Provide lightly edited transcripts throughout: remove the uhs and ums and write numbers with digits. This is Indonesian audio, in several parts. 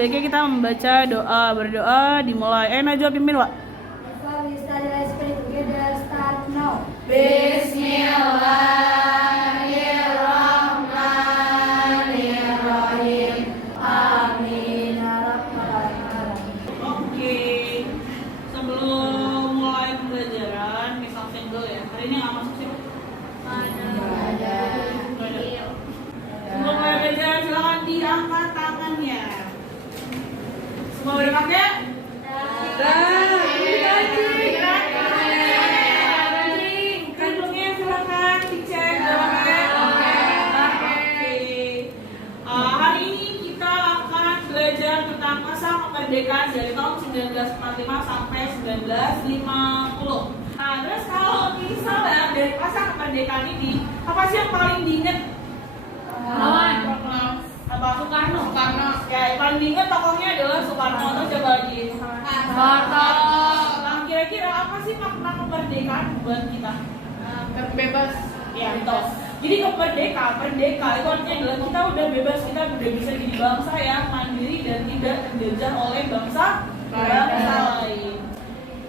sebaiknya kita membaca doa. Berdoa dimulai. Najwa pimpin, Wak. Start now. Bismillahirrahmanirrahim. Amin ya rabbal alamin. Oke. Sebelum mulai pembelajaran, misal dulu ya. Hari ini nggak masuk sih? Ada. Sebelum mulai belajar, silakan diangkat tangannya. Semua udah pakai? Kemerdekaan dari tahun 1945 sampai 1950. Nah, terus kalau misalnya dari masa kemerdekaan ini, apa sih yang paling diingat? Apa? Soekarno. Ya, yang paling diingat tokohnya adalah Soekarno. Terus coba lagi. Soekarno. Nah, kira-kira apa sih makna kemerdekaan buat kita? Bebas. Ya, betul. Jadi merdeka itu artinya adalah kita udah bebas, kita udah bisa jadi bangsa yang mandiri dan tidak terjajah oleh bangsa lain.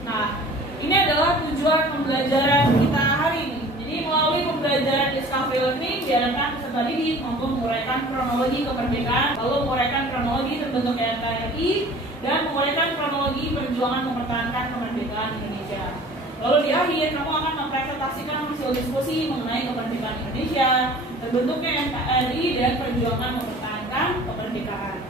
Nah, ini adalah tujuan pembelajaran kita hari ini. Jadi melalui pembelajaran Discovery Learning, diharapkan peserta didik mampu menguraikan kronologi kemerdekaan, lalu menguraikan kronologi terbentuknya NKRI, dan menguraikan kronologi perjuangan mempertahankan kemerdekaan Indonesia. Lalu di akhir, kamu akan mempresentasikan hasil diskusi mengenai kemerdekaan Indonesia, terbentuknya NKRI, dan perjuangan mempertahankan kemerdekaan.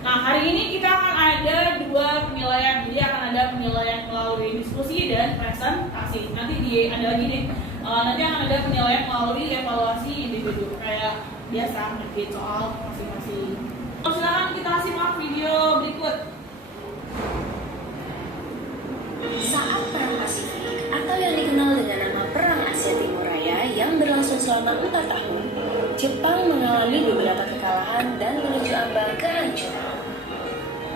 Nah, hari ini kita akan ada dua penilaian. Jadi akan ada penilaian melalui diskusi dan presentasi. Nanti ada lagi nih, nanti akan ada penilaian melalui evaluasi individu. Kayak biasa, ngerti soal masing-masing. Silakan kita simak video berikut. Saat Perang Pasifik atau yang dikenal dengan nama Perang Asia Timur Raya yang berlangsung selama 4 tahun, Jepang mengalami beberapa kekalahan dan menuju ambang kehancuran.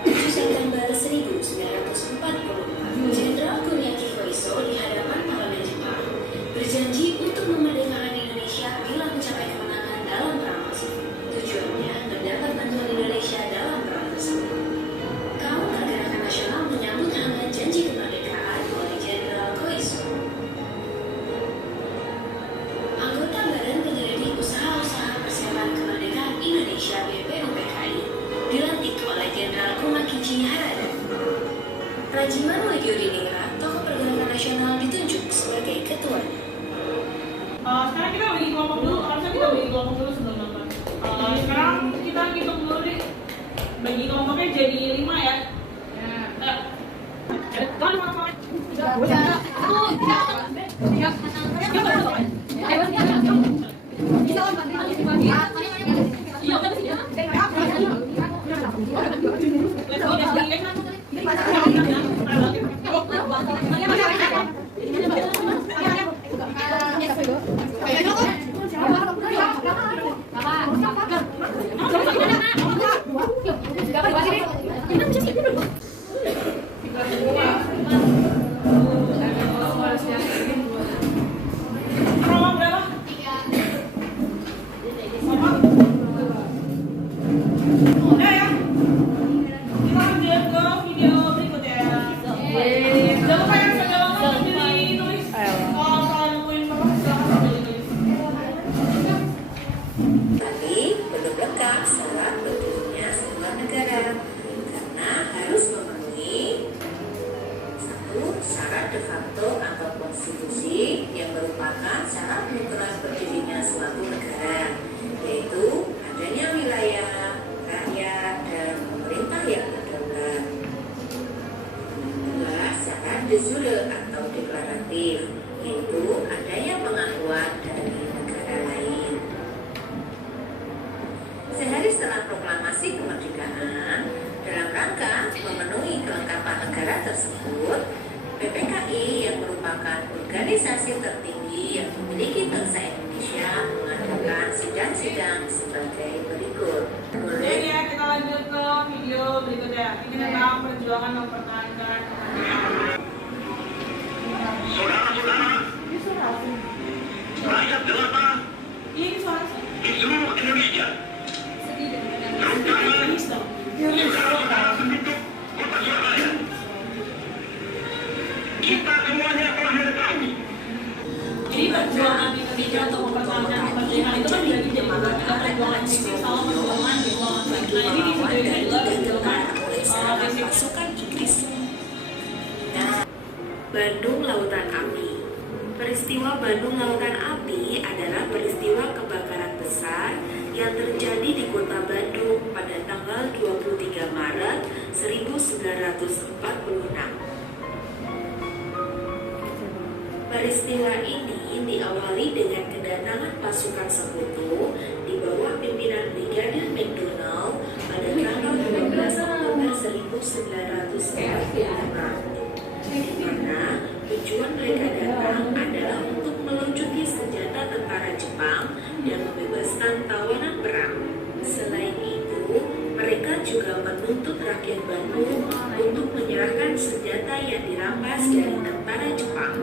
7 September 1944, Jenderal Kuniaki Koiso di hadapan parlemen Jepang berjanji untuk memerdekakan Indonesia bila mencapai kemenangan dalam Perang Pasifik. Tujuannya mendapat bantuan Indonesia dalam perang tersebut. Kaum Pergerakan Nasional menyambut hangat janji kemerdekaan oleh Jenderal Koiso. Anggota Badan Penyelidik Usaha-Usaha Persiapan Kemerdekaan Indonesia (BPUPKI) dilantik oleh Jenderal Kumakichi Harada. Rajiman Widyodiningrat, tokoh Pergerakan Nasional, ditunjuk sebagai ketuanya. Sekarang kita bagi kelompok dulu. Harusnya kita bagi kelompok dulu sebelum nonton. Sekarang kita hitung dulu deh. Bagi kelompoknya jadi 5 ya. De jure atau deklaratif, yaitu adanya pengakuan dari negara lain. Sehari setelah proklamasi kemerdekaan, dalam rangka memenuhi kelengkapan negara tersebut, PPKI yang merupakan organisasi tertinggi yang dimiliki bangsa Indonesia mengadakan sidang-sidang sebagai berikut. Jadi ya, kita lanjut ke video berikutnya. Ini tentang perjuangan mempertahankan kemerdekaan. Saudara-saudara, rakyat jelata Ini suara di seluruh Indonesia, terutama pasukan Inggris. Nah, Bandung Lautan Api. Peristiwa Bandung Lautan Api adalah peristiwa kebakaran besar yang terjadi di kota Bandung pada tanggal 23 Maret 1946. Peristiwa ini diawali dengan kedatangan pasukan sekutu di bawah pimpinan Brigadir McDonald pada tanggal 12 Oktober 1945. Di mana tujuan mereka datang adalah untuk melucuti senjata tentara Jepang dan membebaskan tawanan perang. Selain itu, mereka juga menuntut rakyat Bandung untuk menyerahkan senjata yang dirampas dari tentara Jepang.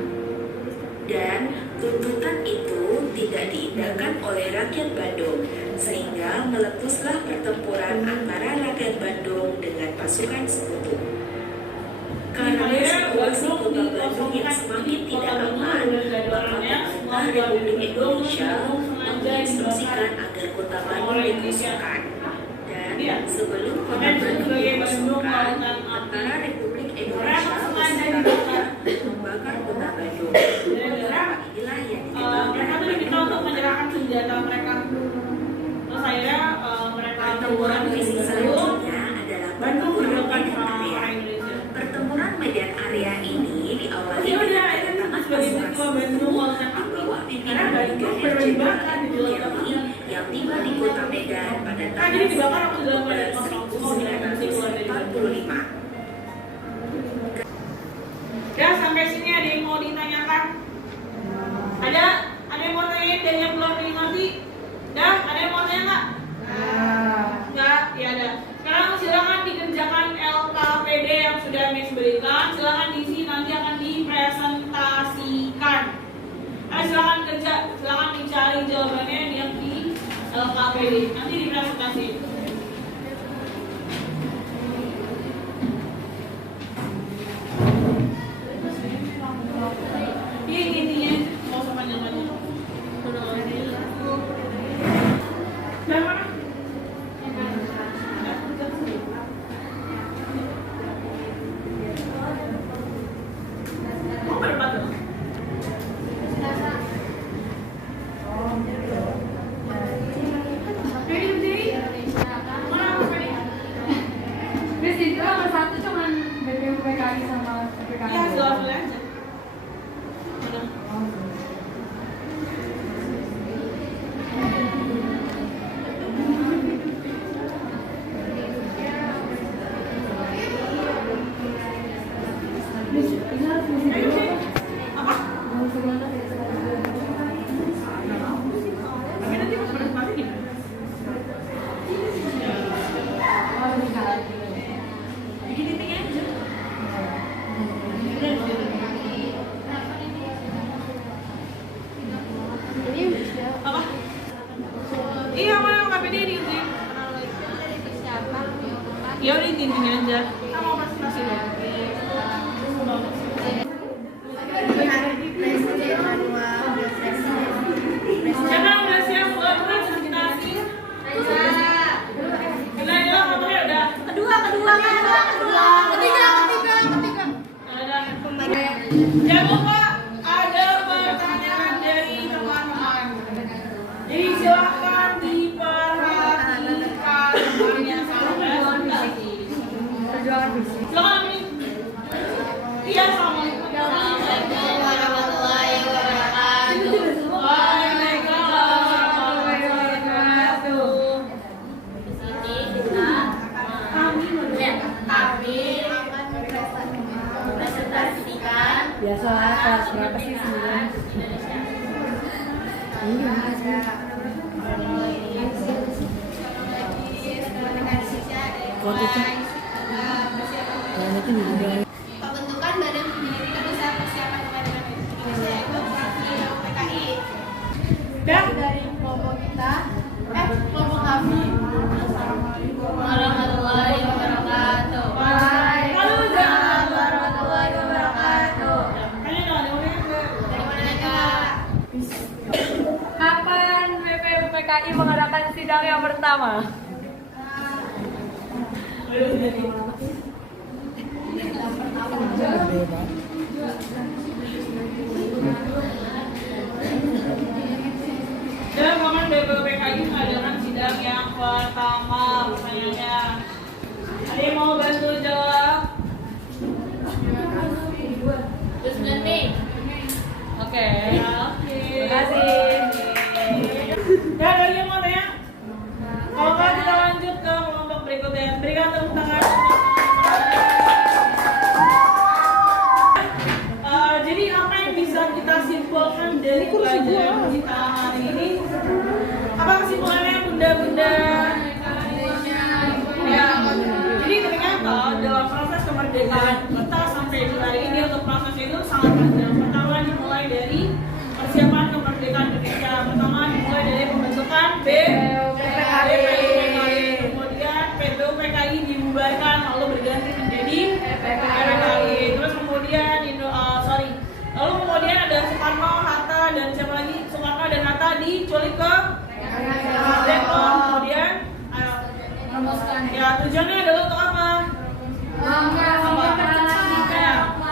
Dan tuntutan itu tidak diindahkan oleh rakyat Bandung, sehingga meletuslah pertempuran antara rakyat Bandung dengan pasukan sekutu. Karena situasi kota Bandung yang semakin tidak aman, maka pemerintah Republik Indonesia menginstruksikan agar kota Bandung dikosongkan. Dan sebelum kota Bandung dikosongkan, tentara Republik Indonesia bersenjata membakar kota Bandung. Inilah yang mereka tuh diminta untuk menyerahkan senjata mereka. Terus akhirnya mereka pertempuran fisik selanjutnya adalah pertempuran medan area. Pertempuran medan area ini diawali dengan kedatangan pasukan sekutu di bawah pimpinan Brigadir Jenderal Kelly yang tiba di kota Medan pada tanggal 10 Oktober 1945. Ya, sampai sini ada yang mau ditanyakan? Ada yang mau tanya dan yang belum dimengerti? Dah, ada yang mau tanya nggak? Nggak, ya ada. Sekarang silakan dikerjakan LKPD yang sudah Miss berikan. Silakan diisi, nanti akan dipresentasikan. Silakan kerja, silakan dicari jawabannya yang di LKPD. Nanti dipresentasi. Ini intinya mau sama panjang-panjang. Dan mana? Mau berempat dong? Terus itu nomor 1 cuman BPUPKI sama PKI. Iya, silahkan aja. Mana? Apa? Tapi nanti pas presentasi gimana? Bikin titiknya aja. Apa? Iya, mana KPD diintin. Ya udah intin aja. Kita mau presentasi dong. Siapa yang udah siap buat presentasi? Udah, ya, motornya udah. Ketiga. Jangan lupa ada pertanyaan dari teman-teman. Jadi silakan diperhatikan temannya sampai selesai. Silakan Amin. Iya, assalamualaikum. Assalamualaikum warahmatullahi wabarakatuh. Waalaikumsalam warahmatullahi wabarakatuh. Di sini kita kami presentasikan Biasa kelas berapa sih sebenarnya? Itu juga. pembentukan badan pendiri besar persiapan kemerdekaan Indonesia yaitu PKI. Dah. Dari kelompok kita, kelompok kami. Assalamualaikum warahmatullahi wabarakatuh. Waalaikumsalam warahmatullahi wabarakatuh. Kalian nggak ada yang Dari mana Kak? Kapan BPUPKI mengadakan sidang yang pertama? Dan momen BPPKI mengadakan sidang yang pertama. Pertanyaannya, ada yang mau bantu jawab? Terus nanti. Oke. Terima kasih. Ya, ada lagi yang mau tanya? Kalau nggak kita lanjut ke kelompok berikutnya. Berikan tepuk tangan. Jadi apa yang bisa kita simpulkan dari pelajaran kita hari ini? Apa kesimpulannya bunda-bunda? Ya, jadi ternyata dalam proses kemerdekaan kita sampai di hari ini untuk proses itu sangat panjang. Pertama dimulai dari persiapan kemerdekaan Indonesia. Pertama dimulai dari pembentukan BPPKI. Kemudian BPPKI dibubarkan lalu berganti menjadi PPKI. Terus kemudian lalu kemudian ada Soekarno, Hatta dan siapa lagi? Soekarno dan Hatta diculik ke Depok. Kemudian ya tujuannya adalah untuk apa?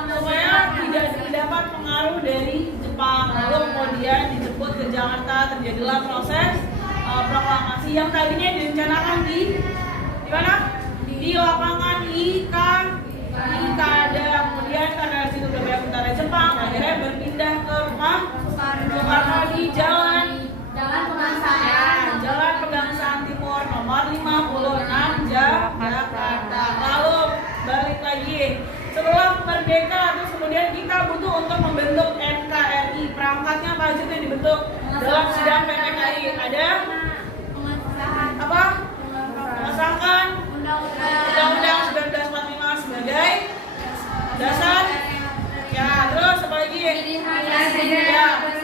Supaya tidak dapat pengaruh dari Jepang. Lalu kemudian dijemput ke Jakarta, terjadilah proses proklamasi yang tadinya direncanakan di mana? Di lapangan Ikada. Kemudian karena situ udah banyak tentara Jepang, akhirnya berpindah ke rumah Soekarno di Jalan Pegangsaan Timur nomor 56 Jakarta. Lalu balik lagi setelah merdeka, terus kemudian kita butuh untuk membentuk NKRI. Perangkatnya apa aja yang dibentuk dalam sidang PPKI? Ada apa? Mengesahkan Undang-Undang 1945 sebagai dasar. Ya, terus apa lagi? Ya,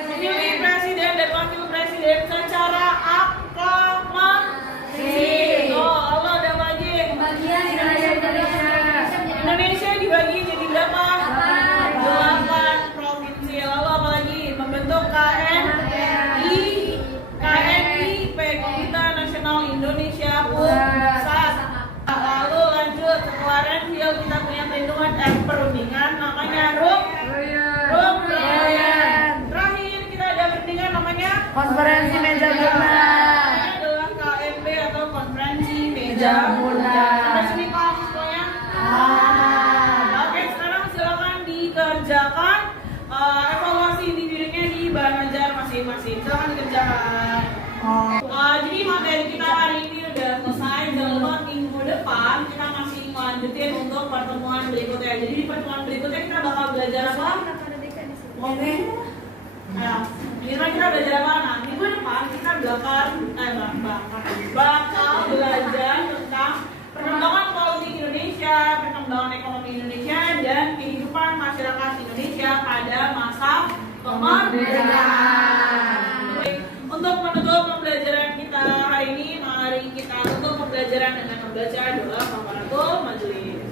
memilih presiden dan wakil presiden secara aklamasi. Lalu ada apa lagi? Indonesia dibagi jadi berapa? 8 provinsi. Lalu apa lagi? Membentuk KNI, Komite Nasional Indonesia Pusat. Lalu lanjut, setelah Renville kita punya perundingan namanya Terakhir kita ada perundingan namanya Konferensi Meja Bulan. Ini adalah KMB atau Konferensi Meja Bulan. Sampai sini paham semuanya? Oke, sekarang silakan dikerjakan evaluasi individunya di bahan ajar masing-masing. Silakan dikerjakan. Jadi materi kita hari ini udah selesai. Jangan lupa minggu depan kita masih lanjutin untuk pertemuan berikutnya. Jadi di pertemuan berikutnya kita bakal belajar apa? Nah, kita belajar apa? Nah, minggu depan kita bakal belajar tentang perkembangan politik Indonesia, perkembangan ekonomi Indonesia, dan kehidupan masyarakat Indonesia pada masa kemerdekaan. Untuk menutup pembelajaran kita hari ini, mari kita tutup pembelajaran dengan membaca doa kafaratul majelis.